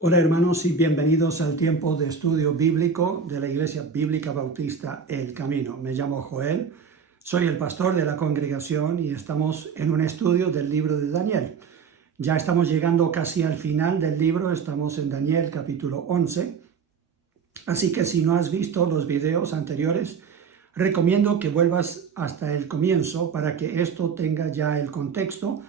Hola hermanos y bienvenidos al tiempo de estudio bíblico de la Iglesia Bíblica Bautista El Camino. Me llamo Joel, soy el pastor de la congregación y estamos en un estudio del libro de Daniel. Ya estamos llegando casi al final del libro, estamos en Daniel capítulo 11. Así que si no has visto los videos anteriores, recomiendo que vuelvas hasta el comienzo para que esto tenga ya el contexto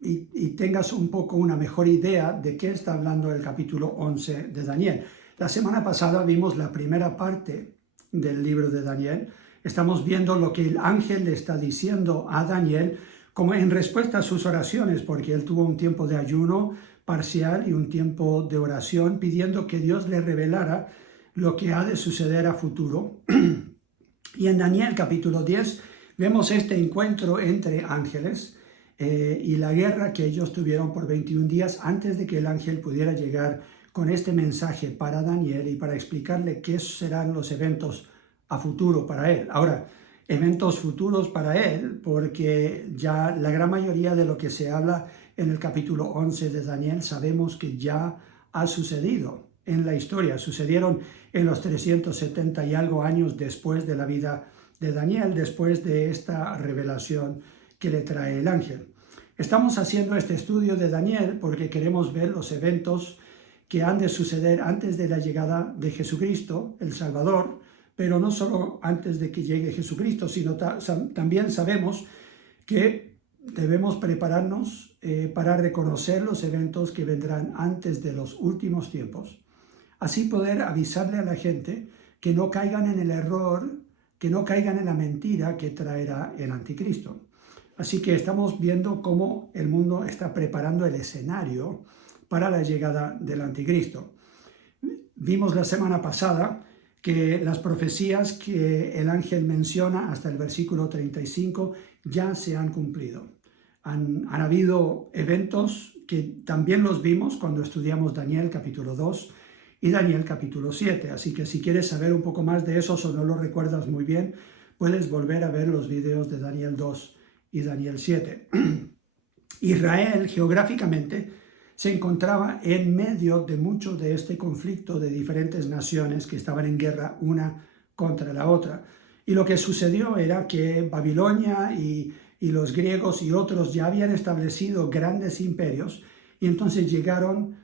y tengas un poco una mejor idea de qué está hablando el capítulo 11 de Daniel. La semana pasada vimos la primera parte del libro de Daniel. Estamos viendo lo que el ángel le está diciendo a Daniel como en respuesta a sus oraciones, porque él tuvo un tiempo de ayuno parcial y un tiempo de oración pidiendo que Dios le revelara lo que ha de suceder a futuro. Y en Daniel capítulo 10 vemos este encuentro entre ángeles y la guerra que ellos tuvieron por 21 días antes de que el ángel pudiera llegar con este mensaje para Daniel y para explicarle qué serán los eventos a futuro para él. Ahora, eventos futuros para él, porque ya la gran mayoría de lo que se habla en el capítulo 11 de Daniel sabemos que ya ha sucedido en la historia. Sucedieron en los 370 y algo años después de la vida de Daniel, después de esta revelación que le trae el ángel. Estamos haciendo este estudio de Daniel porque queremos ver los eventos que han de suceder antes de la llegada de Jesucristo, el Salvador, pero no solo antes de que llegue Jesucristo, sino también sabemos que debemos prepararnos para reconocer los eventos que vendrán antes de los últimos tiempos. Así poder avisarle a la gente que no caigan en el error, que no caigan en la mentira que traerá el anticristo. Así que estamos viendo cómo el mundo está preparando el escenario para la llegada del anticristo. Vimos la semana pasada que las profecías que el ángel menciona hasta el versículo 35 ya se han cumplido. Han habido eventos que también los vimos cuando estudiamos Daniel capítulo 2 y Daniel capítulo 7. Así que si quieres saber un poco más de eso o no lo recuerdas muy bien, puedes volver a ver los videos de Daniel 2 y Daniel 7. Israel geográficamente se encontraba en medio de mucho de este conflicto de diferentes naciones que estaban en guerra una contra la otra. Y lo que sucedió era que Babilonia y los griegos y otros ya habían establecido grandes imperios y entonces llegaron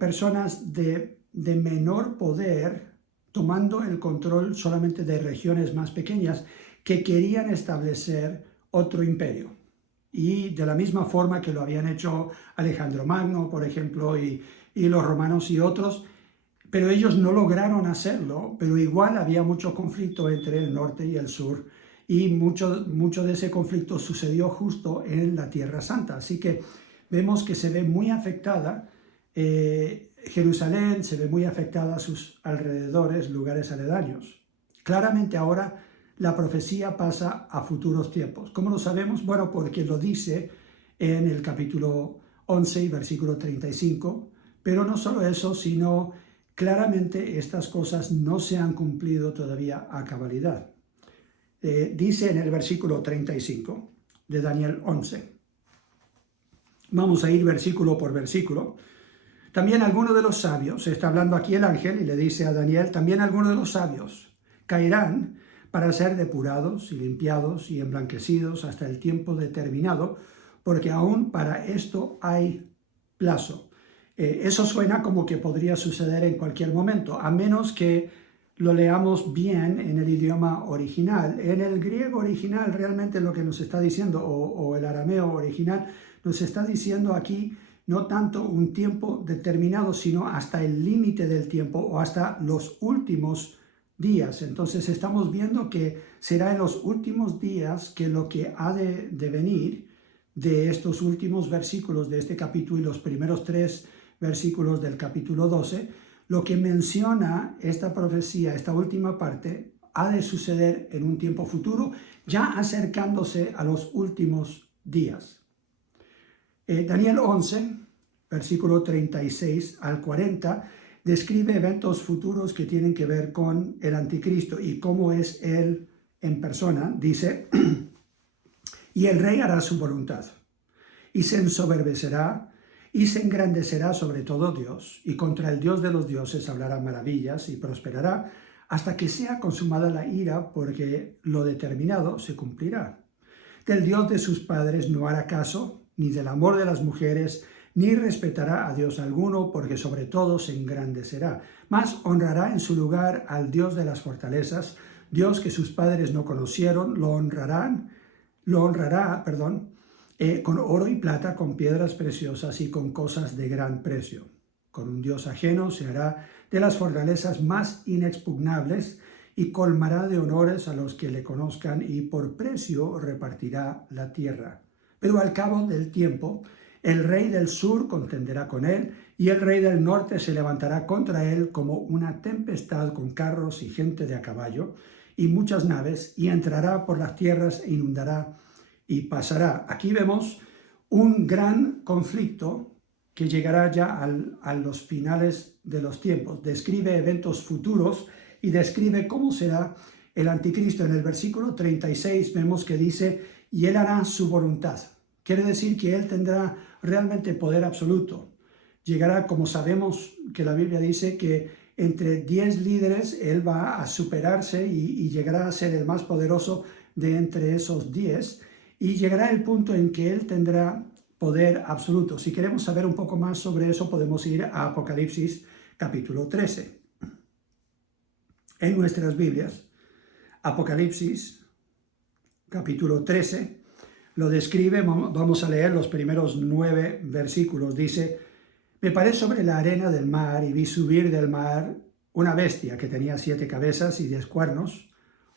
personas de menor poder tomando el control solamente de regiones más pequeñas que querían establecer otro imperio. Y de la misma forma que lo habían hecho Alejandro Magno, por ejemplo, y los romanos y otros, pero ellos no lograron hacerlo, pero igual había mucho conflicto entre el norte y el sur, y mucho de ese conflicto sucedió justo en la Tierra Santa. Así que vemos que se ve muy afectada Jerusalén, se ve muy afectada a sus alrededores, lugares aledaños. Claramente ahora la profecía pasa a futuros tiempos. ¿Cómo lo sabemos? Bueno, porque lo dice en el capítulo 11 y versículo 35, pero no solo eso, sino claramente estas cosas no se han cumplido todavía a cabalidad. Dice en el versículo 35 de Daniel 11. Vamos a ir versículo por versículo. También algunos de los sabios, está hablando aquí el ángel y le dice a Daniel, también algunos de los sabios caerán para ser depurados y limpiados y emblanquecidos hasta el tiempo determinado, porque aún para esto hay plazo. Eso suena como que podría suceder en cualquier momento, a menos que lo leamos bien en el idioma original. En el griego original realmente lo que nos está diciendo, o el arameo original, nos está diciendo aquí no tanto un tiempo determinado, sino hasta el límite del tiempo o hasta los últimos días. Entonces estamos viendo que será en los últimos días que lo que ha de venir de estos últimos versículos de este capítulo y los primeros 3 versículos del capítulo 12, lo que menciona esta profecía, esta última parte, ha de suceder en un tiempo futuro, ya acercándose a los últimos días. Daniel 11, versículo 36 al 40, describe eventos futuros que tienen que ver con el anticristo y cómo es él en persona. Dice, y el rey hará su voluntad y se ensoberbecerá y se engrandecerá sobre todo Dios, y contra el Dios de los dioses hablará maravillas y prosperará hasta que sea consumada la ira, porque lo determinado se cumplirá. Del Dios de sus padres no hará caso, ni del amor de las mujeres, ni respetará a Dios alguno, porque sobre todo se engrandecerá. Mas honrará en su lugar al Dios de las fortalezas, Dios que sus padres no conocieron, lo honrará, con oro y plata, con piedras preciosas y con cosas de gran precio. Con un Dios ajeno se hará de las fortalezas más inexpugnables y colmará de honores a los que le conozcan y por precio repartirá la tierra. Pero al cabo del tiempo, el rey del sur contenderá con él y el rey del norte se levantará contra él como una tempestad con carros y gente de a caballo y muchas naves, y entrará por las tierras e inundará y pasará. Aquí vemos un gran conflicto que llegará ya a los finales de los tiempos. Describe eventos futuros y describe cómo será el anticristo. En el versículo 36 vemos que dice, y él hará su voluntad. Quiere decir que él tendrá realmente poder absoluto. Llegará, como sabemos que la Biblia dice, que entre 10 líderes él va a superarse y llegará a ser el más poderoso de entre esos 10. Y llegará el punto en que él tendrá poder absoluto. Si queremos saber un poco más sobre eso, podemos ir a Apocalipsis capítulo 13. En nuestras Biblias, Apocalipsis capítulo 13 lo describe. Vamos a leer los primeros 9 versículos. Dice, me paré sobre la arena del mar y vi subir del mar una bestia que tenía 7 cabezas y 10 cuernos.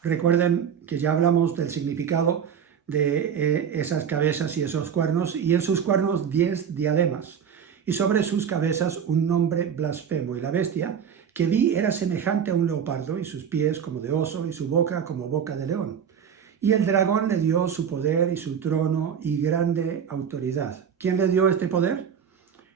Recuerden que ya hablamos del significado de esas cabezas y esos cuernos, y en sus cuernos 10 diademas, y sobre sus cabezas un nombre blasfemo. Y la bestia que vi era semejante a un leopardo, y sus pies como de oso, y su boca como boca de león. Y el dragón le dio su poder y su trono y grande autoridad. ¿Quién le dio este poder?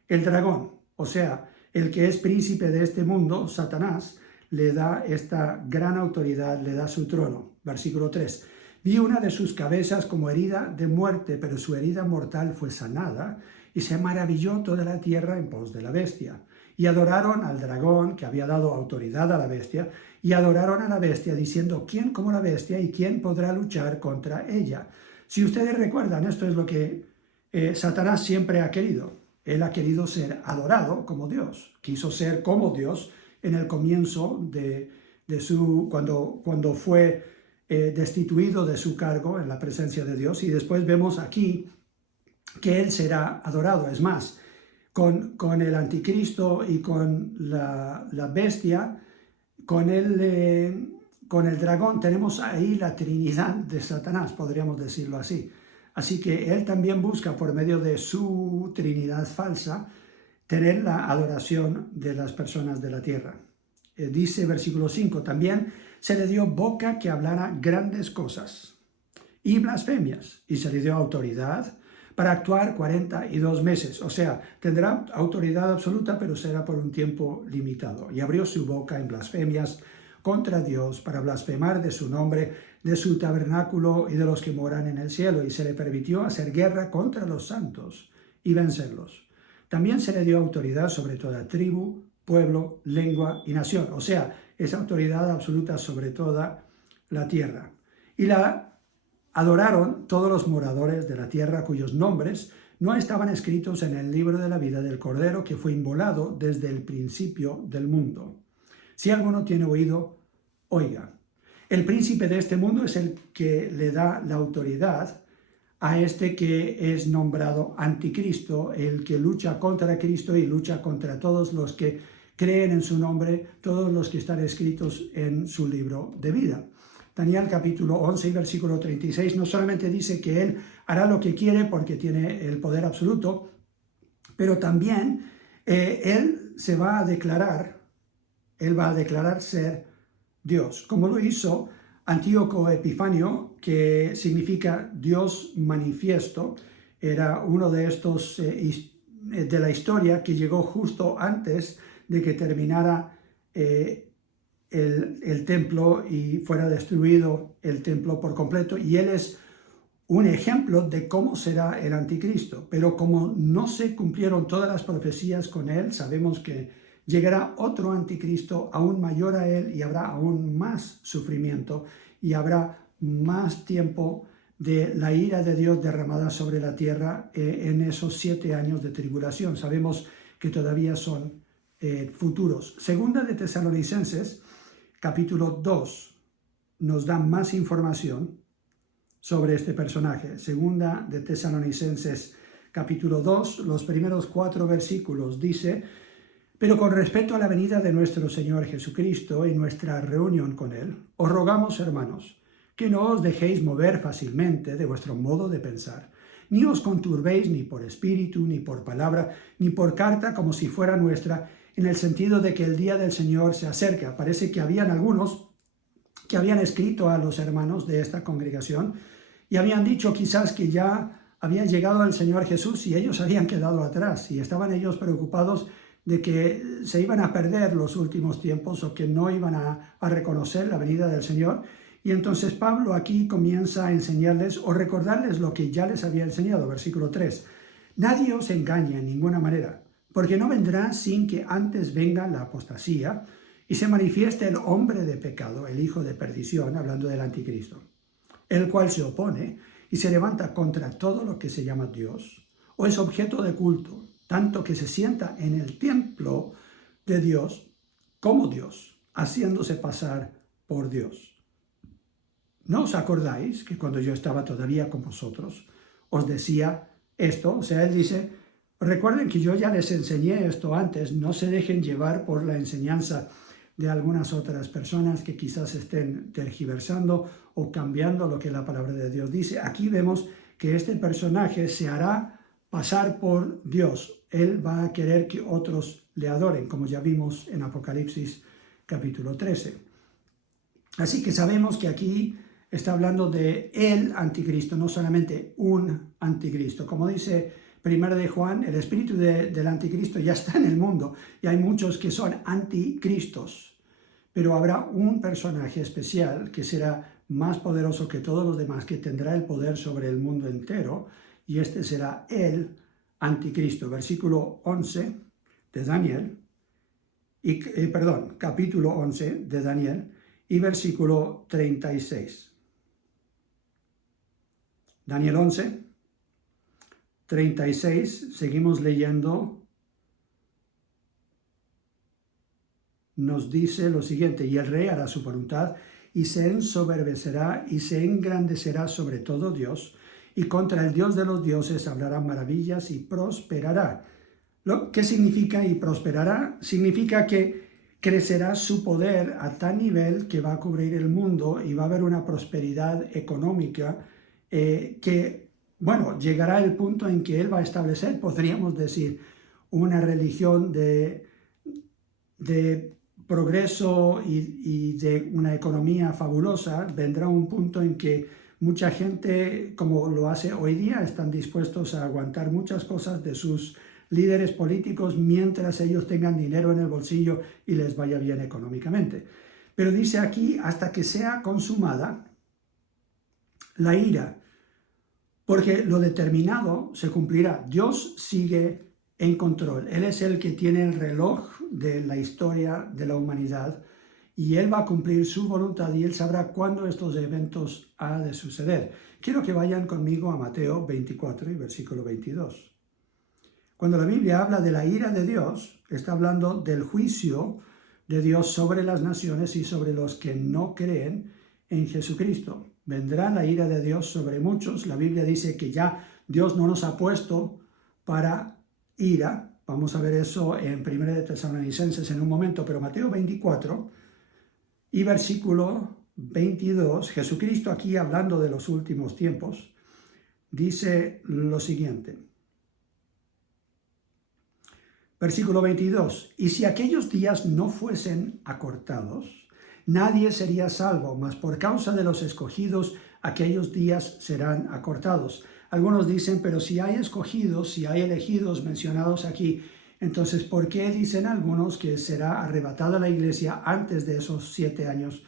El dragón, o sea, el que es príncipe de este mundo, Satanás, le da esta gran autoridad, le da su trono. Versículo 3. Vi una de sus cabezas como herida de muerte, pero su herida mortal fue sanada, y se maravilló toda la tierra en pos de la bestia. Y adoraron al dragón, que había dado autoridad a la bestia, y adoraron a la bestia, diciendo, ¿quién como la bestia y quién podrá luchar contra ella? Si ustedes recuerdan, esto es lo que Satanás siempre ha querido. Él ha querido ser adorado como Dios. Quiso ser como Dios en el comienzo de su, cuando fue destituido de su cargo en la presencia de Dios, y después vemos aquí que él será adorado. Es más, con el anticristo y con la bestia, con el dragón, tenemos ahí la trinidad de Satanás, podríamos decirlo así. Así que él también busca, por medio de su trinidad falsa, tener la adoración de las personas de la tierra. Dice versículo 5, también se le dio boca que hablara grandes cosas y blasfemias, y se le dio autoridad para actuar 42 meses. O sea, tendrá autoridad absoluta, pero será por un tiempo limitado. Y abrió su boca en blasfemias contra Dios para blasfemar de su nombre, de su tabernáculo y de los que moran en el cielo, y se le permitió hacer guerra contra los santos y vencerlos. También se le dio autoridad sobre toda tribu, pueblo, lengua y nación, o sea, esa autoridad absoluta sobre toda la tierra. Y la adoraron todos los moradores de la tierra cuyos nombres no estaban escritos en el libro de la vida del Cordero que fue inmolado desde el principio del mundo. Si alguno tiene oído, oiga. El príncipe de este mundo es el que le da la autoridad a este que es nombrado anticristo, el que lucha contra Cristo y lucha contra todos los que creen en su nombre, todos los que están escritos en su libro de vida. Daniel capítulo 11 y versículo 36 no solamente dice que él hará lo que quiere porque tiene el poder absoluto, pero también él va a declarar ser Dios, como lo hizo Antíoco Epifanio, que significa Dios manifiesto. Era uno de estos de la historia que llegó justo antes de que terminara el templo y fuera destruido el templo por completo, y él es un ejemplo de cómo será el anticristo. Pero como no se cumplieron todas las profecías con él, sabemos que llegará otro anticristo aún mayor a él y habrá aún más sufrimiento y habrá más tiempo de la ira de Dios derramada sobre la tierra en esos 7 años de tribulación. Sabemos que todavía son futuros. Segunda de Tesalonicenses, capítulo 2, nos da más información sobre este personaje. Segunda de Tesalonicenses, capítulo 2, los primeros 4 versículos, dice: pero con respecto a la venida de nuestro Señor Jesucristo y nuestra reunión con Él, os rogamos, hermanos, que no os dejéis mover fácilmente de vuestro modo de pensar, ni os conturbéis ni por espíritu, ni por palabra, ni por carta como si fuera nuestra, en el sentido de que el día del Señor se acerca. Parece que habían algunos que habían escrito a los hermanos de esta congregación y habían dicho quizás que ya había llegado el Señor Jesús y ellos habían quedado atrás y estaban ellos preocupados de que se iban a perder los últimos tiempos o que no iban a reconocer la venida del Señor. Y entonces Pablo aquí comienza a enseñarles o recordarles lo que ya les había enseñado. Versículo 3. Nadie os engañe en ninguna manera, porque no vendrá sin que antes venga la apostasía y se manifieste el hombre de pecado, el hijo de perdición, hablando del anticristo, el cual se opone y se levanta contra todo lo que se llama Dios o es objeto de culto, tanto que se sienta en el templo de Dios como Dios, haciéndose pasar por Dios. ¿No os acordáis que cuando yo estaba todavía con vosotros os decía esto? O sea, él dice, recuerden que yo ya les enseñé esto antes, no se dejen llevar por la enseñanza de algunas otras personas que quizás estén tergiversando o cambiando lo que la palabra de Dios dice. Aquí vemos que este personaje se hará pasar por Dios. Él va a querer que otros le adoren, como ya vimos en Apocalipsis capítulo 13. Así que sabemos que aquí está hablando de el anticristo, no solamente un anticristo. Como dice 1 de Juan, el espíritu del anticristo ya está en el mundo y hay muchos que son anticristos, pero habrá un personaje especial que será más poderoso que todos los demás, que tendrá el poder sobre el mundo entero, y este será el anticristo. Versículo 11 de Daniel, capítulo 11 de Daniel y versículo 36. Daniel 11, 36, seguimos leyendo, nos dice lo siguiente: y el rey hará su voluntad y se ensoberbecerá y se engrandecerá sobre todo Dios, y contra el Dios de los dioses hablará maravillas y prosperará. ¿Qué significa y prosperará? Significa que crecerá su poder a tal nivel que va a cubrir el mundo y va a haber una prosperidad económica que, bueno, llegará el punto en que él va a establecer, podríamos decir, una religión de progreso y de una economía fabulosa. Vendrá un punto en que mucha gente, como lo hace hoy día, están dispuestos a aguantar muchas cosas de sus líderes políticos mientras ellos tengan dinero en el bolsillo y les vaya bien económicamente. Pero dice aquí, hasta que sea consumada la ira, porque lo determinado se cumplirá. Dios sigue en control. Él es el que tiene el reloj de la historia de la humanidad y Él va a cumplir su voluntad y Él sabrá cuándo estos eventos ha de suceder. Quiero que vayan conmigo a Mateo 24 y versículo 22. Cuando la Biblia habla de la ira de Dios, está hablando del juicio de Dios sobre las naciones y sobre los que no creen en Jesucristo. Vendrá la ira de Dios sobre muchos. La Biblia dice que ya Dios no nos ha puesto para ira. Vamos a ver eso en 1 de Tesalonicenses en un momento, pero Mateo 24 y versículo 22, Jesucristo aquí hablando de los últimos tiempos, dice lo siguiente. Versículo 22, y si aquellos días no fuesen acortados, nadie sería salvo, mas por causa de los escogidos, aquellos días serán acortados. Algunos dicen, pero si hay escogidos, si hay elegidos mencionados aquí, entonces, ¿por qué dicen algunos que será arrebatada la iglesia antes de esos 7 años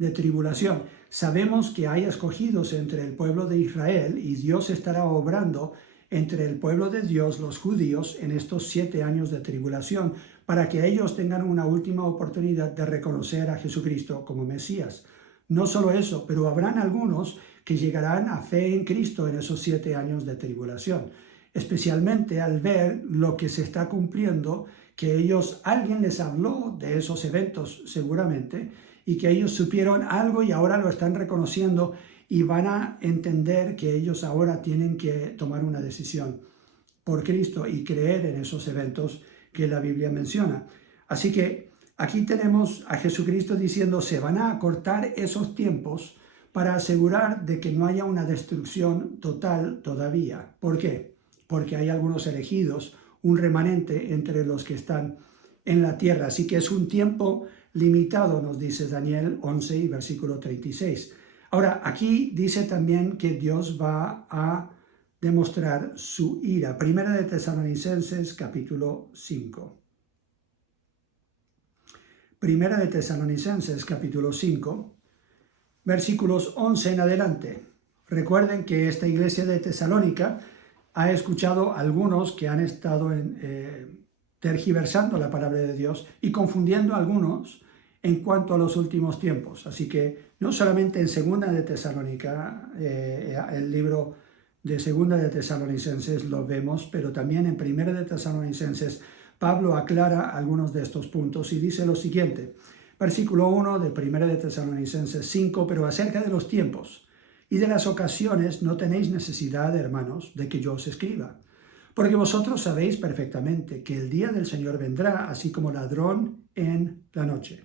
de tribulación. Sabemos que hay escogidos entre el pueblo de Israel y Dios estará obrando entre el pueblo de Dios, los judíos, en estos 7 años de tribulación, para que ellos tengan una última oportunidad de reconocer a Jesucristo como Mesías. No solo eso, pero habrán algunos que llegarán a fe en Cristo en esos 7 años de tribulación, especialmente al ver lo que se está cumpliendo, que alguien les habló de esos eventos seguramente, y que ellos supieron algo y ahora lo están reconociendo y van a entender que ellos ahora tienen que tomar una decisión por Cristo y creer en esos eventos que la Biblia menciona. Así que aquí tenemos a Jesucristo diciendo, se van a acortar esos tiempos para asegurar de que no haya una destrucción total todavía. ¿Por qué? Porque hay algunos elegidos, un remanente entre los que están en la tierra. Así que es un tiempo limitado, nos dice Daniel 11 y versículo 36. Ahora, aquí dice también que Dios va a demostrar su ira. Primera de Tesalonicenses, capítulo 5. Primera de Tesalonicenses, capítulo 5, versículos 11 en adelante. Recuerden que esta iglesia de Tesalónica ha escuchado a algunos que han estado tergiversando la palabra de Dios y confundiendo a algunos en cuanto a los últimos tiempos. Así que no solamente en Segunda de Tesalónica, el libro de Segunda de Tesalonicenses lo vemos, pero también en Primera de Tesalonicenses Pablo aclara algunos de estos puntos y dice lo siguiente, versículo 1 de Primera de Tesalonicenses 5, pero acerca de los tiempos y de las ocasiones no tenéis necesidad, hermanos, de que yo os escriba, porque vosotros sabéis perfectamente que el día del Señor vendrá así como ladrón en la noche,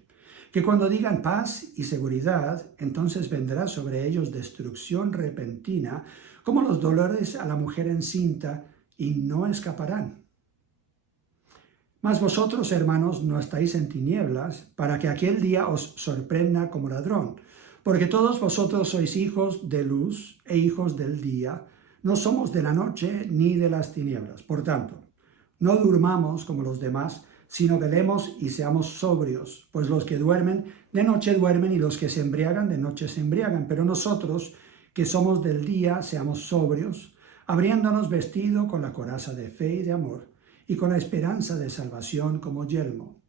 que cuando digan paz y seguridad, entonces vendrá sobre ellos destrucción repentina, como los dolores a la mujer encinta, y no escaparán. Mas vosotros, hermanos, no estáis en tinieblas, para que aquel día os sorprenda como ladrón, porque todos vosotros sois hijos de luz e hijos del día, no somos de la noche ni de las tinieblas. Por tanto, no durmamos como los demás, sino velemos y seamos sobrios, pues los que duermen de noche duermen y los que se embriagan de noche se embriagan, pero nosotros que somos del día seamos sobrios, habiéndonos vestido con la coraza de fe y de amor y con la esperanza de salvación como yelmo,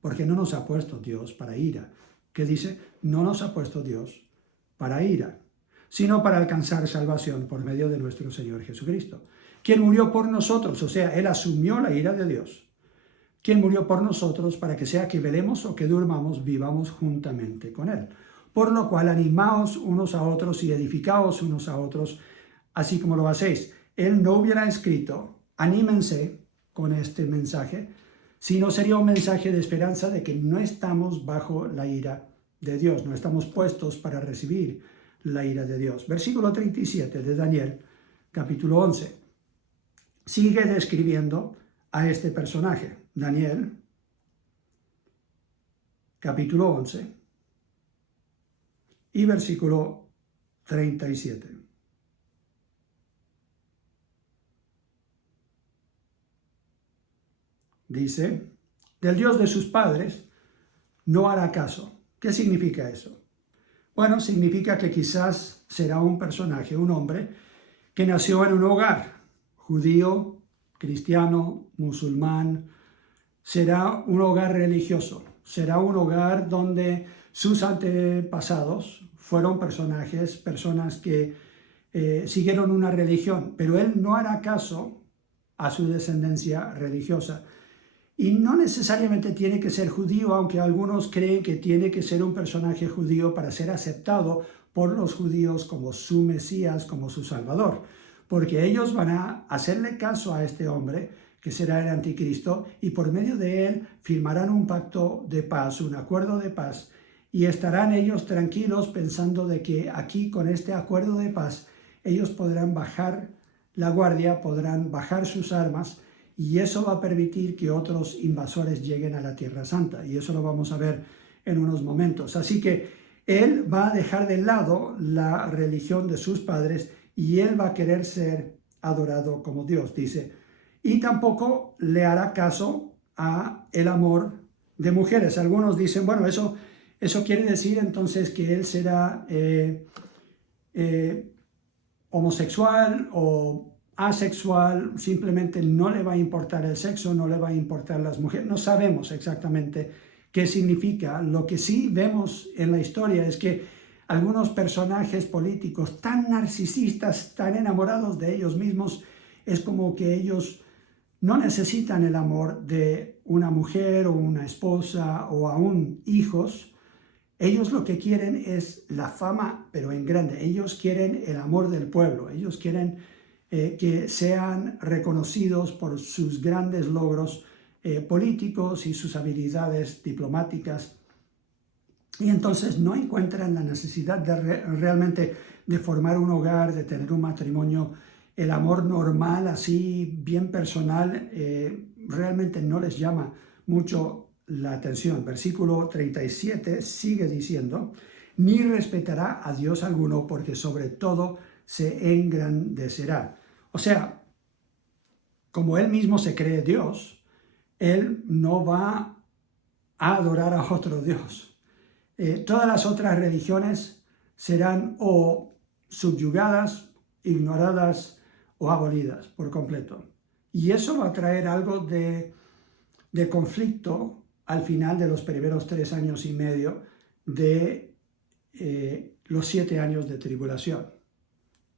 porque no nos ha puesto Dios para ira. ¿Qué dice? No nos ha puesto Dios para ira, sino para alcanzar salvación por medio de nuestro Señor Jesucristo, quien murió por nosotros, o sea, Él asumió la ira de Dios, quien murió por nosotros para que sea que velemos o que durmamos, vivamos juntamente con Él. Por lo cual animaos unos a otros y edificaos unos a otros, así como lo hacéis. Él no hubiera escrito, anímense con este mensaje, sino sería un mensaje de esperanza de que no estamos bajo la ira de Dios, no estamos puestos para recibir la ira de Dios. Versículo 37 de Daniel, capítulo 11. Sigue describiendo a este personaje. Daniel, capítulo 11 y versículo 37. Dice, del Dios de sus padres no hará caso. ¿Qué significa eso? Bueno, significa que quizás será un personaje, un hombre, que nació en un hogar judío, cristiano, musulmán. Será un hogar religioso, será un hogar donde sus antepasados fueron personas que siguieron una religión, pero él no hará caso a su descendencia religiosa. Y no necesariamente tiene que ser judío, aunque algunos creen que tiene que ser un personaje judío para ser aceptado por los judíos como su Mesías, como su Salvador, porque ellos van a hacerle caso a este hombre, que será el anticristo, y por medio de él firmarán un pacto de paz, un acuerdo de paz, y estarán ellos tranquilos pensando de que aquí con este acuerdo de paz ellos podrán bajar la guardia, podrán bajar sus armas, y eso va a permitir que otros invasores lleguen a la Tierra Santa, y eso lo vamos a ver en unos momentos. Así que él va a dejar de lado la religión de sus padres y él va a querer ser adorado como Dios, dice. Y tampoco le hará caso a el amor de mujeres. Algunos dicen, bueno, eso Eso quiere decir entonces que él será homosexual o asexual, simplemente no le va a importar el sexo, no le va a importar las mujeres, no sabemos exactamente qué significa. Lo que sí vemos en la historia es que algunos personajes políticos tan narcisistas, tan enamorados de ellos mismos, es como que ellos no necesitan el amor de una mujer o una esposa o aún hijos. Ellos lo que quieren es la fama, pero en grande. Ellos quieren el amor del pueblo. Ellos quieren que sean reconocidos por sus grandes logros políticos y sus habilidades diplomáticas. Y entonces no encuentran la necesidad de realmente de formar un hogar, de tener un matrimonio. El amor normal, así bien personal, realmente no les llama mucho la atención. Versículo 37 sigue diciendo, ni respetará a Dios alguno, porque sobre todo se engrandecerá. O sea, como él mismo se cree Dios, él no va a adorar a otro Dios. Todas las otras religiones serán o subyugadas, ignoradas o abolidas por completo. Y eso va a traer algo de conflicto al final de los primeros 3 años y medio de los 7 años de tribulación.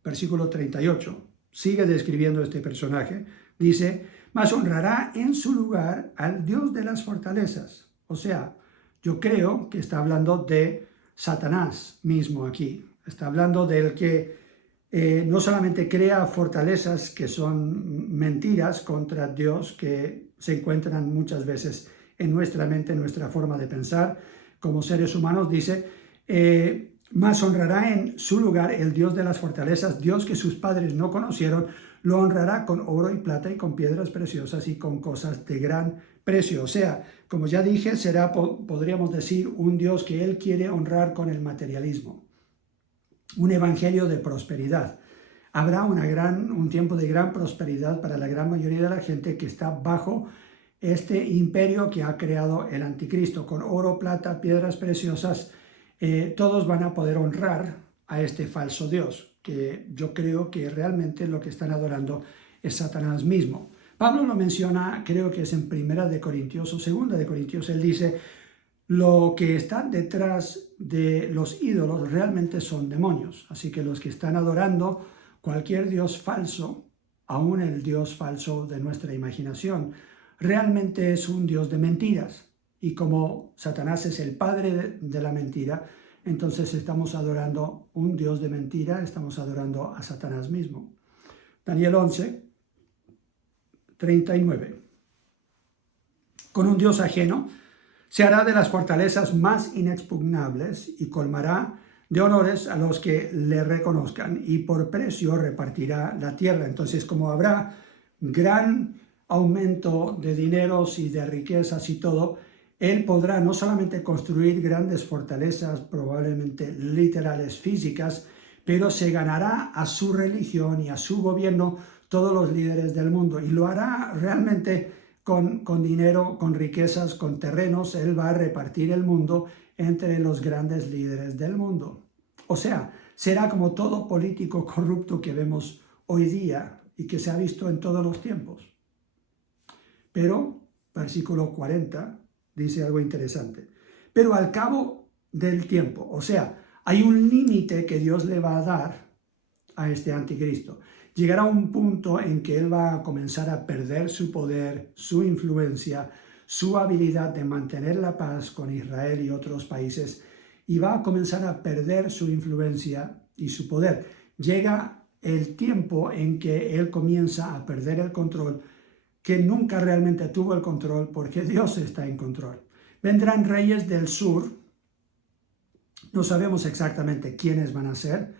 Versículo 38, sigue describiendo este personaje, dice, mas honrará en su lugar al Dios de las fortalezas. O sea, yo creo que está hablando de Satanás mismo aquí. Está hablando del que no solamente crea fortalezas que son mentiras contra Dios, que se encuentran muchas veces en nuestra mente, en nuestra forma de pensar como seres humanos, dice, más honrará en su lugar el Dios de las fortalezas, Dios que sus padres no conocieron, lo honrará con oro y plata y con piedras preciosas y con cosas de gran precio. O sea, como ya dije, será, podríamos decir, un Dios que él quiere honrar con el materialismo. Un evangelio de prosperidad. Habrá un tiempo de gran prosperidad para la gran mayoría de la gente que está bajo este imperio que ha creado el anticristo, con oro, plata, piedras preciosas. Todos van a poder honrar a este falso Dios, que yo creo que realmente lo que están adorando es Satanás mismo. Pablo lo menciona, creo que es en 1 de Corintios o 2 de Corintios, él dice, lo que está detrás de los ídolos realmente son demonios, así que los que están adorando cualquier dios falso, aún el dios falso de nuestra imaginación, realmente es un dios de mentiras. Y como Satanás es el padre de la mentira, entonces estamos adorando un Dios de mentira, estamos adorando a Satanás mismo. Daniel 11, 39. Con un Dios ajeno se hará de las fortalezas más inexpugnables y colmará de honores a los que le reconozcan y por precio repartirá la tierra. Entonces, como habrá gran aumento de dineros y de riquezas y todo, él podrá no solamente construir grandes fortalezas, probablemente literales, físicas, pero se ganará a su religión y a su gobierno todos los líderes del mundo. Y lo hará realmente con dinero, con riquezas, con terrenos. Él va a repartir el mundo entre los grandes líderes del mundo. O sea, será como todo político corrupto que vemos hoy día y que se ha visto en todos los tiempos. Pero, versículo 40, dice algo interesante. Pero al cabo del tiempo, o sea, hay un límite que Dios le va a dar a este anticristo. Llegará un punto en que él va a comenzar a perder su poder, su influencia, su habilidad de mantener la paz con Israel y otros países, y va a comenzar a perder su influencia y su poder. Llega el tiempo en que él comienza a perder el control, que nunca realmente tuvo el control, porque Dios está en control. Vendrán reyes del sur, no sabemos exactamente quiénes van a ser.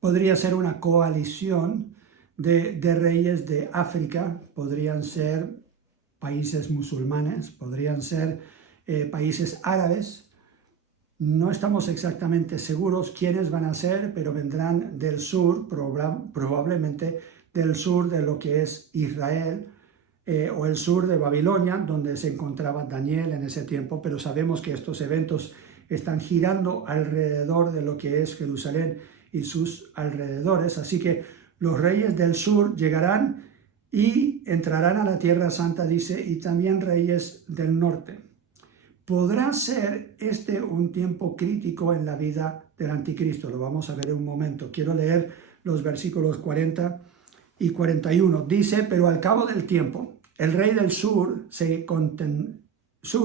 Podría ser una coalición de reyes de África, podrían ser países musulmanes, podrían ser países árabes. No estamos exactamente seguros quiénes van a ser, pero vendrán del sur, probablemente del sur de lo que es Israel, o el sur de Babilonia, donde se encontraba Daniel en ese tiempo, pero sabemos que estos eventos están girando alrededor de lo que es Jerusalén y sus alrededores. Así que los reyes del sur llegarán y entrarán a la Tierra Santa, dice, y también reyes del norte. ¿Podrá ser este un tiempo crítico en la vida del anticristo? Lo vamos a ver en un momento. Quiero leer los versículos 40 y 41. Dice, pero al cabo del tiempo, el rey del sur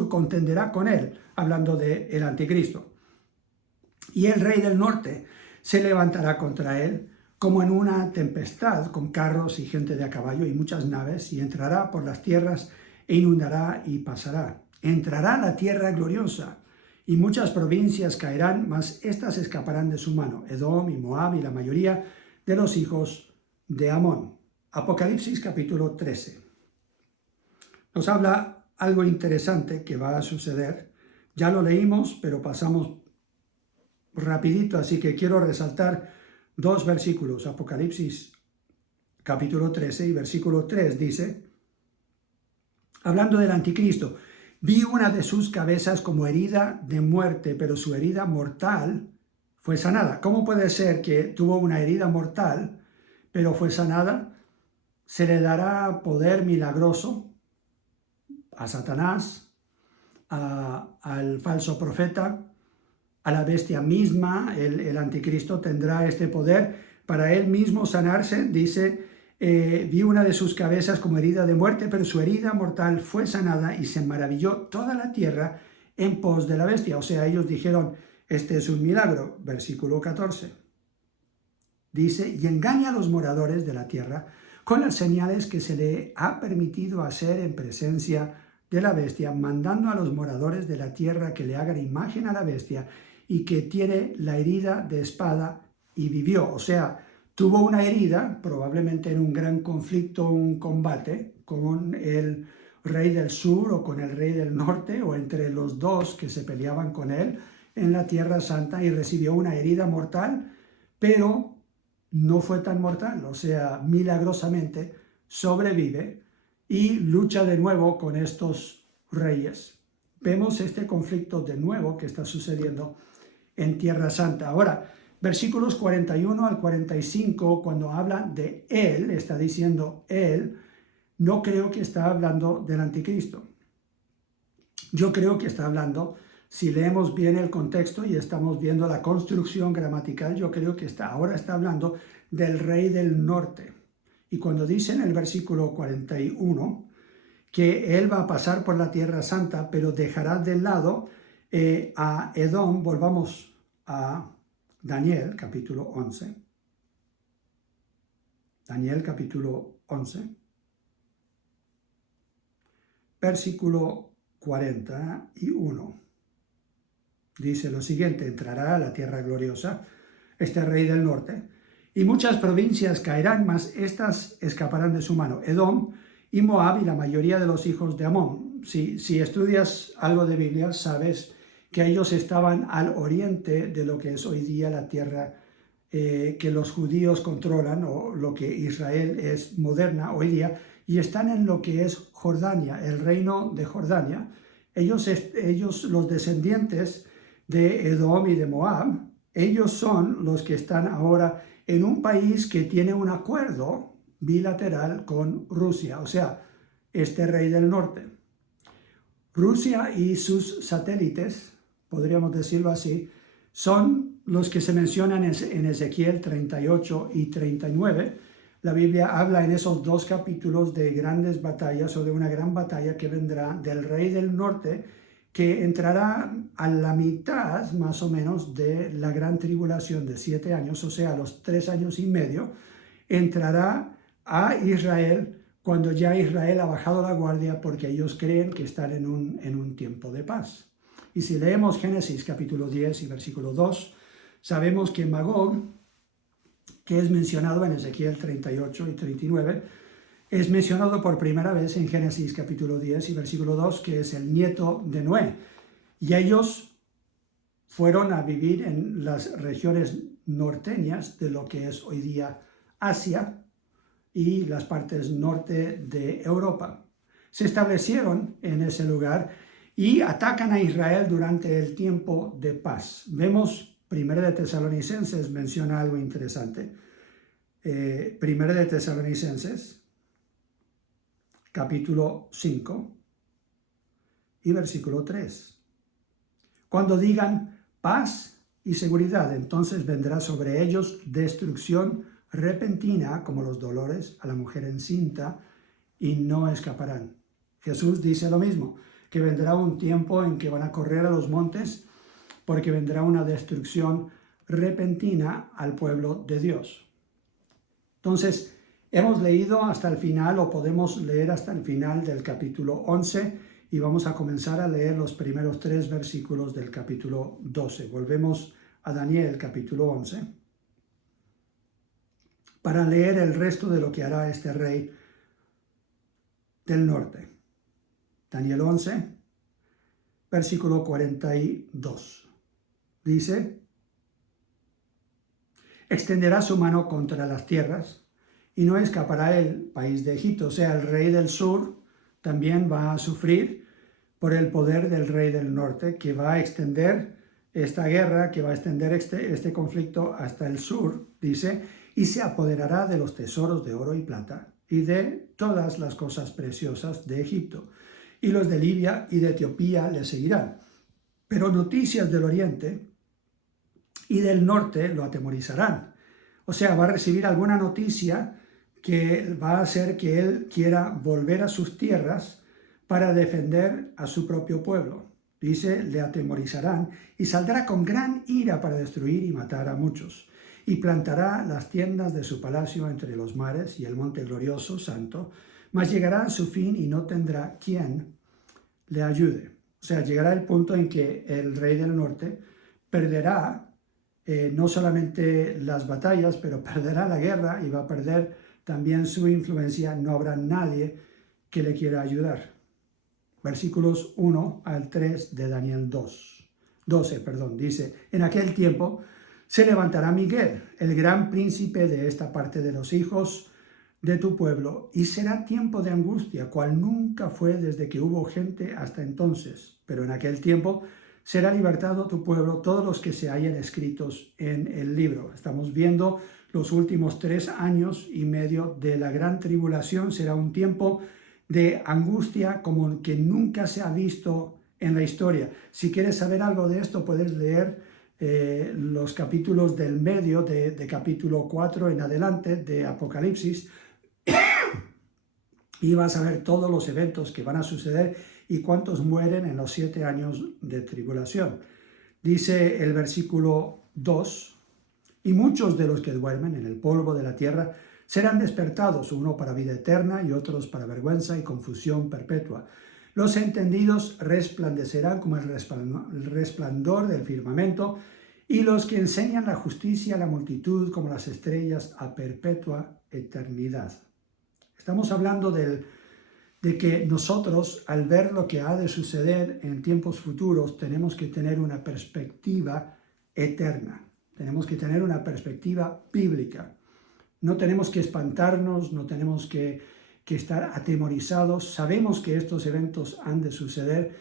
contenderá con él, hablando del anticristo. Y el rey del norte se levantará contra él, como en una tempestad, con carros y gente de a caballo y muchas naves, y entrará por las tierras e inundará y pasará. Entrará la tierra gloriosa, y muchas provincias caerán, mas éstas escaparán de su mano, Edom y Moab y la mayoría de los hijos de Amón. Apocalipsis capítulo 13. Nos habla algo interesante que va a suceder. Ya lo leímos, pero pasamos rapidito, así que quiero resaltar dos versículos. Apocalipsis capítulo 13 y versículo 3 dice, hablando del anticristo, vi una de sus cabezas como herida de muerte, pero su herida mortal fue sanada. ¿Cómo puede ser que tuvo una herida mortal, pero fue sanada? Se le dará poder milagroso a Satanás, al falso profeta, a la bestia misma. El anticristo tendrá este poder para él mismo sanarse. Dice, vi una de sus cabezas como herida de muerte, pero su herida mortal fue sanada y se maravilló toda la tierra en pos de la bestia. O sea, ellos dijeron, este es un milagro. Versículo 14. Dice, y engaña a los moradores de la tierra con las señales que se le ha permitido hacer en presencia de la bestia, mandando a los moradores de la tierra que le hagan imagen a la bestia y que tiene la herida de espada y vivió. O sea, tuvo una herida, probablemente en un gran conflicto, un combate con el rey del sur o con el rey del norte, o entre los dos que se peleaban con él en la Tierra Santa, y recibió una herida mortal, pero no fue tan mortal. O sea, milagrosamente sobrevive y lucha de nuevo con estos reyes. Vemos este conflicto de nuevo que está sucediendo en Tierra Santa. Ahora, versículos 41 al 45, cuando habla de él, está diciendo él, no creo que está hablando del anticristo. Yo creo que está hablando, si leemos bien el contexto y estamos viendo la construcción gramatical, yo creo que ahora está hablando del rey del norte. Y cuando dice en el versículo 41 que él va a pasar por la Tierra Santa, pero dejará de lado a Edom, volvamos a Daniel capítulo 11. Daniel capítulo 11, versículo 41. Dice lo siguiente, entrará a la tierra gloriosa este rey del norte, y muchas provincias caerán, mas éstas escaparán de su mano, Edom y Moab y la mayoría de los hijos de Amón. Si estudias algo de Biblia, sabes que ellos estaban al oriente de lo que es hoy día la tierra que los judíos controlan, o lo que Israel es moderna hoy día, y están en lo que es Jordania, el reino de Jordania. Ellos, los descendientes de Edom y de Moab, ellos son los que están ahora en un país que tiene un acuerdo bilateral con Rusia, o sea, este rey del norte. Rusia y sus satélites, podríamos decirlo así, son los que se mencionan en Ezequiel 38 y 39. La Biblia habla en esos dos capítulos de grandes batallas, o de una gran batalla que vendrá del rey del norte, que entrará a la mitad más o menos de la gran tribulación de 7 años, o sea, los 3 años y medio, entrará a Israel cuando ya Israel ha bajado la guardia, porque ellos creen que están en un tiempo de paz. Y si leemos Génesis capítulo 10 y versículo 2, sabemos que Magog, que es mencionado en Ezequiel 38 y 39, es mencionado por primera vez en Génesis capítulo 10 y versículo 2, que es el nieto de Noé. Y ellos fueron a vivir en las regiones norteñas de lo que es hoy día Asia y las partes norte de Europa. Se establecieron en ese lugar, y atacan a Israel durante el tiempo de paz. Vemos, 1 de Tesalonicenses menciona algo interesante. 1 de Tesalonicenses, capítulo 5 y versículo 3. Cuando digan paz y seguridad, entonces vendrá sobre ellos destrucción repentina como los dolores a la mujer encinta y no escaparán. Jesús dice lo mismo, que vendrá un tiempo en que van a correr a los montes porque vendrá una destrucción repentina al pueblo de Dios. Entonces, hemos leído hasta el final, o podemos leer hasta el final del capítulo 11, y vamos a comenzar a leer los primeros 3 versículos del capítulo 12. Volvemos a Daniel, capítulo 11, para leer el resto de lo que hará este rey del norte. Daniel 11, versículo 42. Dice: extenderá su mano contra las tierras y no escapará el país de Egipto. O sea, el rey del sur también va a sufrir por el poder del rey del norte, que va a extender esta guerra, que va a extender este conflicto hasta el sur, dice, y se apoderará de los tesoros de oro y plata y de todas las cosas preciosas de Egipto. Y los de Libia y de Etiopía le seguirán. Pero noticias del oriente y del norte lo atemorizarán. O sea, va a recibir alguna noticia que va a hacer que él quiera volver a sus tierras para defender a su propio pueblo. Dice, le atemorizarán y saldrá con gran ira para destruir y matar a muchos. Y plantará las tiendas de su palacio entre los mares y el monte glorioso santo, mas llegará a su fin y no tendrá quien le ayude. O sea, llegará el punto en que el rey del norte perderá no solamente las batallas, pero perderá la guerra y va a perder también su influencia. No habrá nadie que le quiera ayudar. Versículos 1 al 3 de Daniel 12, dice: en aquel tiempo se levantará Miguel, el gran príncipe de esta parte de los hijos de tu pueblo, y será tiempo de angustia, cual nunca fue desde que hubo gente hasta entonces. Pero en aquel tiempo será libertado tu pueblo, todos los que se hayan escritos en el libro. Estamos viendo los últimos 3 años y medio de la gran tribulación. Será un tiempo de angustia como que nunca se ha visto en la historia. Si quieres saber algo de esto, puedes leer los capítulos del medio, de capítulo 4 en adelante de Apocalipsis, y vas a ver todos los eventos que van a suceder y cuántos mueren en los 7 años de tribulación. Dice el versículo 2, y muchos de los que duermen en el polvo de la tierra serán despertados, uno para vida eterna y otros para vergüenza y confusión perpetua. Los entendidos resplandecerán como el resplandor del firmamento, y los que enseñan la justicia a la multitud como las estrellas a perpetua eternidad. Estamos hablando de que nosotros, al ver lo que ha de suceder en tiempos futuros, tenemos que tener una perspectiva eterna. Tenemos que tener una perspectiva bíblica. No tenemos que espantarnos, no tenemos que estar atemorizados. Sabemos que estos eventos han de suceder,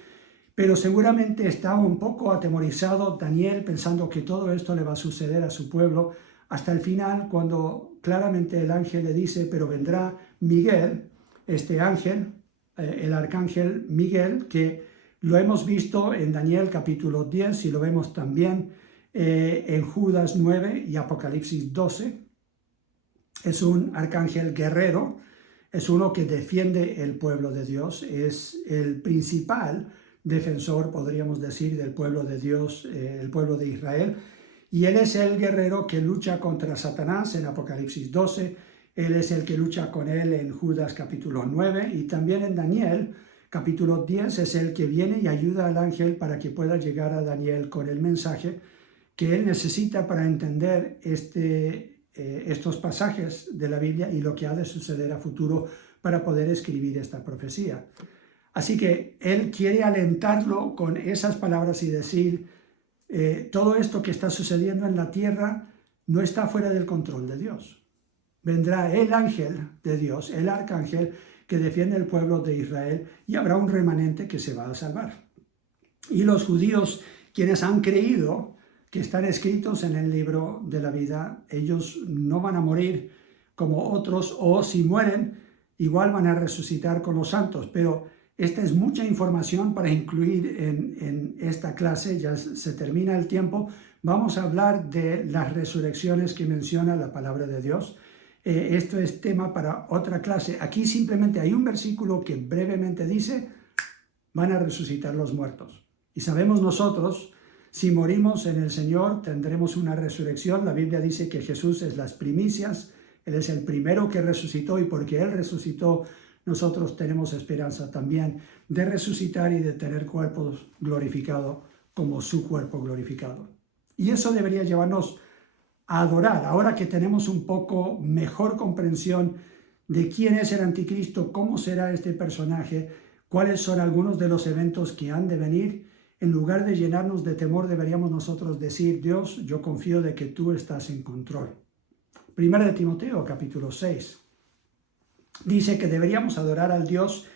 pero seguramente está un poco atemorizado Daniel pensando que todo esto le va a suceder a su pueblo hasta el final, cuando claramente el ángel le dice: pero vendrá Miguel, este ángel, el arcángel Miguel, que lo hemos visto en Daniel capítulo 10 y lo vemos también en Judas 9 y Apocalipsis 12. Es un arcángel guerrero, es uno que defiende el pueblo de Dios, es el principal defensor, podríamos decir, del pueblo de Dios, el pueblo de Israel, y él es el guerrero que lucha contra Satanás en Apocalipsis 12, él es el que lucha con él en Judas capítulo 9, y también en Daniel capítulo 10 es el que viene y ayuda al ángel para que pueda llegar a Daniel con el mensaje que él necesita para entender estos pasajes de la Biblia y lo que ha de suceder a futuro para poder escribir esta profecía. Así que él quiere alentarlo con esas palabras y decir: todo esto que está sucediendo en la tierra no está fuera del control de Dios. Vendrá el ángel de Dios, el arcángel, que defiende el pueblo de Israel, y habrá un remanente que se va a salvar. Y los judíos, quienes han creído que están escritos en el libro de la vida, ellos no van a morir como otros, o si mueren, igual van a resucitar con los santos. Pero esta es mucha información para incluir en esta clase, ya se termina el tiempo. Vamos a hablar de las resurrecciones que menciona la palabra de Dios. Esto es tema para otra clase. Aquí simplemente hay un versículo que brevemente dice, van a resucitar los muertos. Y sabemos nosotros, si morimos en el Señor, tendremos una resurrección. La Biblia dice que Jesús es las primicias, Él es el primero que resucitó, y porque Él resucitó, nosotros tenemos esperanza también de resucitar y de tener cuerpos glorificados como su cuerpo glorificado. Y eso debería llevarnos a adorar. Ahora que tenemos un poco mejor comprensión de quién es el anticristo, cómo será este personaje, cuáles son algunos de los eventos que han de venir, en lugar de llenarnos de temor, deberíamos nosotros decir, Dios, yo confío de que tú estás en control. Primera de Timoteo, capítulo 6, dice que deberíamos adorar al Dios,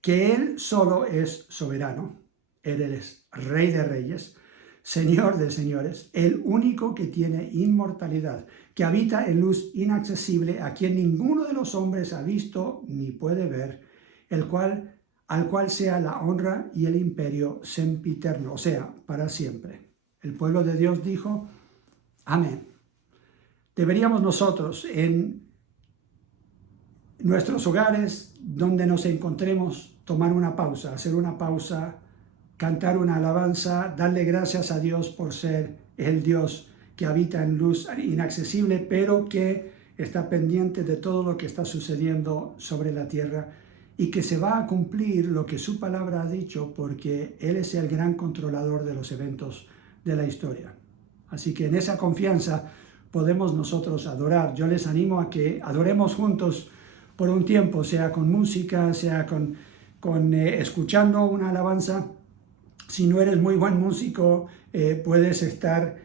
que Él solo es soberano. Él es Rey de reyes, Señor de señores, el único que tiene inmortalidad, que habita en luz inaccesible, a quien ninguno de los hombres ha visto ni puede ver, al cual sea la honra y el imperio sempiterno, o sea, para siempre. El pueblo de Dios dijo, amén. Deberíamos nosotros en nuestros hogares, donde nos encontremos, tomar una pausa, hacer una pausa, cantar una alabanza, darle gracias a Dios por ser el Dios que habita en luz inaccesible, pero que está pendiente de todo lo que está sucediendo sobre la tierra, y que se va a cumplir lo que su palabra ha dicho, porque Él es el gran controlador de los eventos de la historia. Así que en esa confianza podemos nosotros adorar. Yo les animo a que adoremos juntos por un tiempo, sea con música, sea con escuchando una alabanza. Si no eres muy buen músico, puedes estar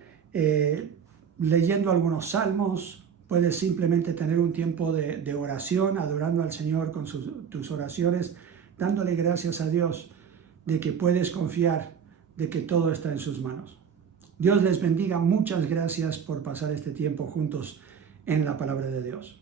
leyendo algunos salmos. Puedes simplemente tener un tiempo de oración, adorando al Señor con tus oraciones, dándole gracias a Dios de que puedes confiar de que todo está en sus manos. Dios les bendiga. Muchas gracias por pasar este tiempo juntos en la palabra de Dios.